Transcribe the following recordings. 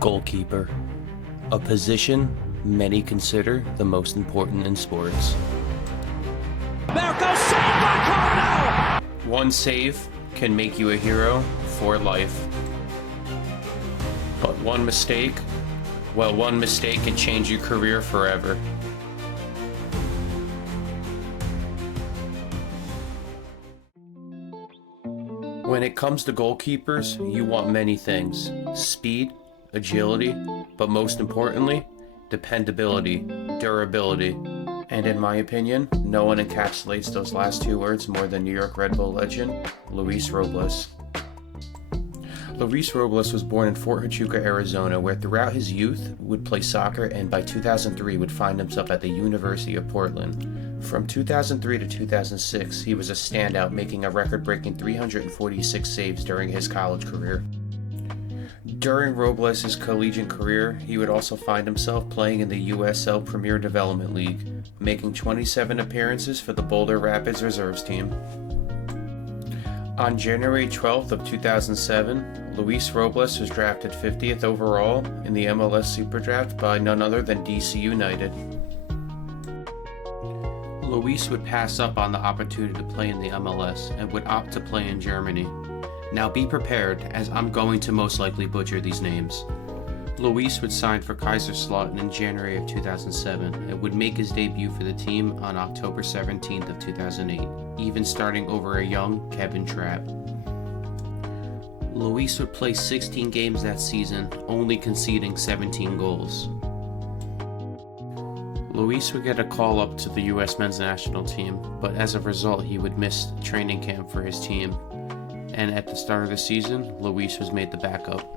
Goalkeeper, a position many consider the most important in sports. There goes save by Coronel! One save can make you a hero for life. But one mistake can change your career forever. When it comes to goalkeepers, you want many things: speed, agility, but most importantly, dependability, durability. And in my opinion, no one encapsulates those last two words more than New York Red Bull legend, Luis Robles. Luis Robles was born in Fort Huachuca, Arizona, where throughout his youth would play soccer and by 2003 would find himself at the University of Portland. From 2003 to 2006, he was a standout, making a record-breaking 346 saves during his college career. During Robles' collegiate career, he would also find himself playing in the USL Premier Development League, making 27 appearances for the Boulder Rapids reserves team. On January 12th of 2007, Luis Robles was drafted 50th overall in the MLS Superdraft by none other than DC United. Luis would pass up on the opportunity to play in the MLS and would opt to play in Germany. Now be prepared, as I'm going to most likely butcher these names. Luis would sign for Kaiserslautern in January of 2007 and would make his debut for the team on October 17th of 2008, even starting over a young Kevin Trapp. Luis would play 16 games that season, only conceding 17 goals. Luis would get a call up to the U.S. men's national team, but as a result he would miss training camp for his team. And at the start of the season, Luis was made the backup.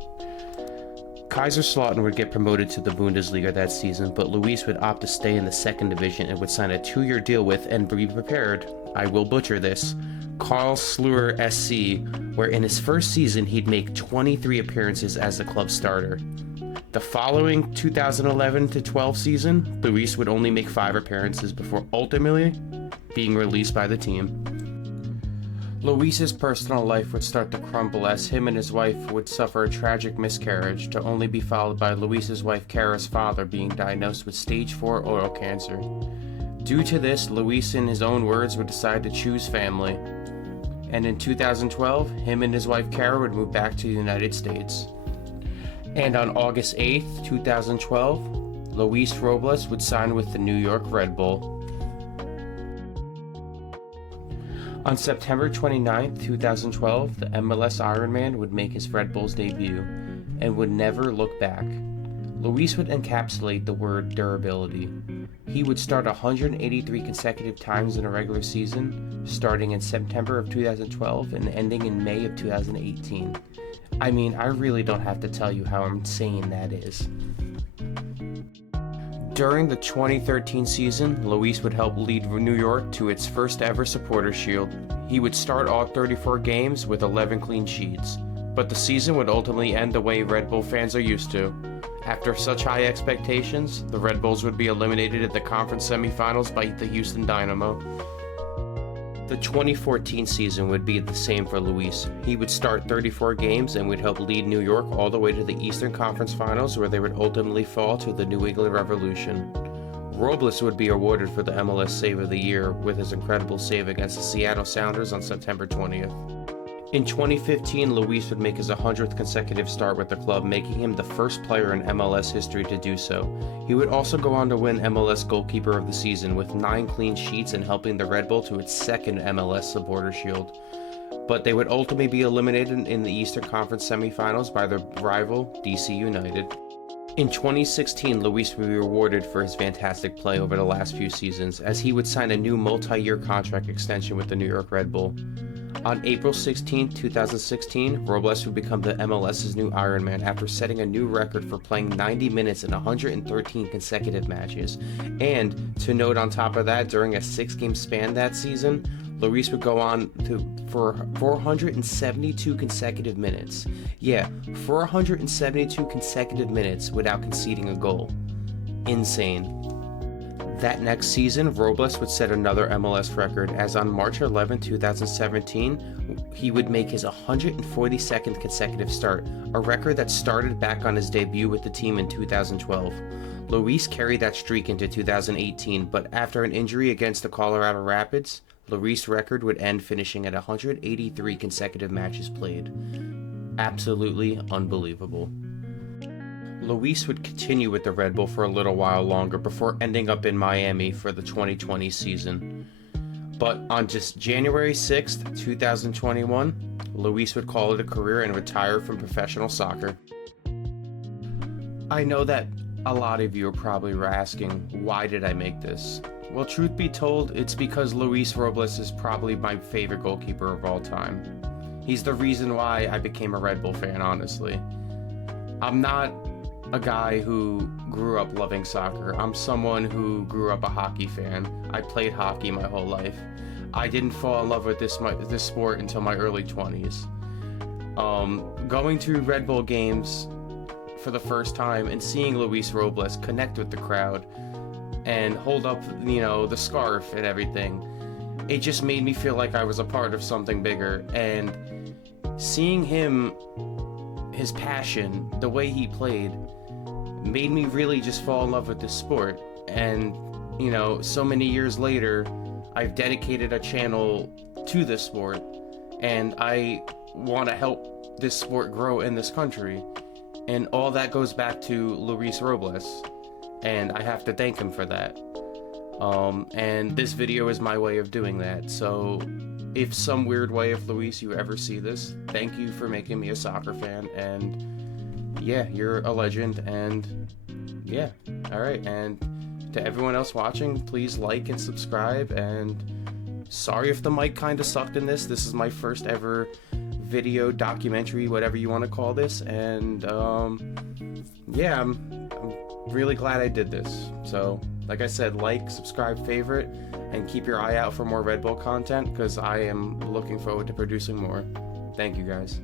Kaiserslautern would get promoted to the Bundesliga that season, but Luis would opt to stay in the second division and would sign a 2-year deal with, and be prepared, I will butcher this, Karlsruher SC, where in his first season he'd make 23 appearances as the club starter. The following 2011-12 season, Luis would only make 5 appearances before ultimately being released by the team. Luis's personal life would start to crumble as him and his wife would suffer a tragic miscarriage, to only be followed by Luis's wife Kara's father being diagnosed with stage 4 oral cancer. Due to this, Luis, in his own words, would decide to choose family. And in 2012, him and his wife Kara would move back to the United States. And on August 8th, 2012, Luis Robles would sign with the New York Red Bull. On September 29, 2012, the MLS Ironman would make his Red Bull's debut and would never look back. Luis would encapsulate the word durability. He would start 183 consecutive times in a regular season, starting in September of 2012 and ending in May of 2018. I mean, I really don't have to tell you how insane that is. During the 2013 season, Luis would help lead New York to its first ever Supporter Shield. He would start all 34 games with 11 clean sheets, but the season would ultimately end the way Red Bull fans are used to. After such high expectations, the Red Bulls would be eliminated at the conference semifinals by the Houston Dynamo. The 2014 season would be the same for Luis. He would start 34 games and would help lead New York all the way to the Eastern Conference Finals, where they would ultimately fall to the New England Revolution. Robles would be awarded for the MLS Save of the Year with his incredible save against the Seattle Sounders on September 20th. In 2015, Luis would make his 100th consecutive start with the club, making him the first player in MLS history to do so. He would also go on to win MLS Goalkeeper of the Season with 9 clean sheets and helping the Red Bull to its second MLS Supporter Shield. But they would ultimately be eliminated in the Eastern Conference semifinals by their rival, DC United. In 2016, Luis would be rewarded for his fantastic play over the last few seasons, as he would sign a new multi-year contract extension with the New York Red Bull. On April 16, 2016, Robles would become the MLS's new Ironman after setting a new record for playing 90 minutes in 113 consecutive matches. And, to note on top of that, during a 6-game span that season, Luis would go on for 472 consecutive minutes. Yeah, 472 consecutive minutes without conceding a goal. Insane. That next season, Robles would set another MLS record, as on March 11, 2017, he would make his 142nd consecutive start, a record that started back on his debut with the team in 2012. Luis carried that streak into 2018, but after an injury against the Colorado Rapids, Luis' record would end finishing at 183 consecutive matches played. Absolutely unbelievable. Luis would continue with the Red Bull for a little while longer before ending up in Miami for the 2020 season. But on just January 6th, 2021, Luis would call it a career and retire from professional soccer. I know that a lot of you are probably asking, why did I make this? Well, truth be told, it's because Luis Robles is probably my favorite goalkeeper of all time. He's the reason why I became a Red Bull fan, honestly. I'm not a guy who grew up loving soccer. I'm someone who grew up a hockey fan. I played hockey my whole life. I didn't fall in love with this sport until my early 20s. Going to Red Bull games for the first time and seeing Luis Robles connect with the crowd and hold up, the scarf and everything, it just made me feel like I was a part of something bigger. And seeing him, his passion, the way he played, made me really just fall in love with this sport. And so many years later, I've dedicated a channel to this sport, and I want to help this sport grow in this country. And all that goes back to Luis Robles, and I have to thank him for that. And this video is my way of doing that. So if some weird way, if Luis, you ever see this, thank you for making me a soccer fan. And yeah, you're a legend. And yeah, all right. And to everyone else watching, please like and subscribe. And sorry if the mic kind of sucked in this. This is my first ever video, documentary, whatever you want to call this. And yeah, I'm really glad I did this. So like I said, like, subscribe, favorite, and keep your eye out for more Red Bull content, because I am looking forward to producing more. Thank you guys.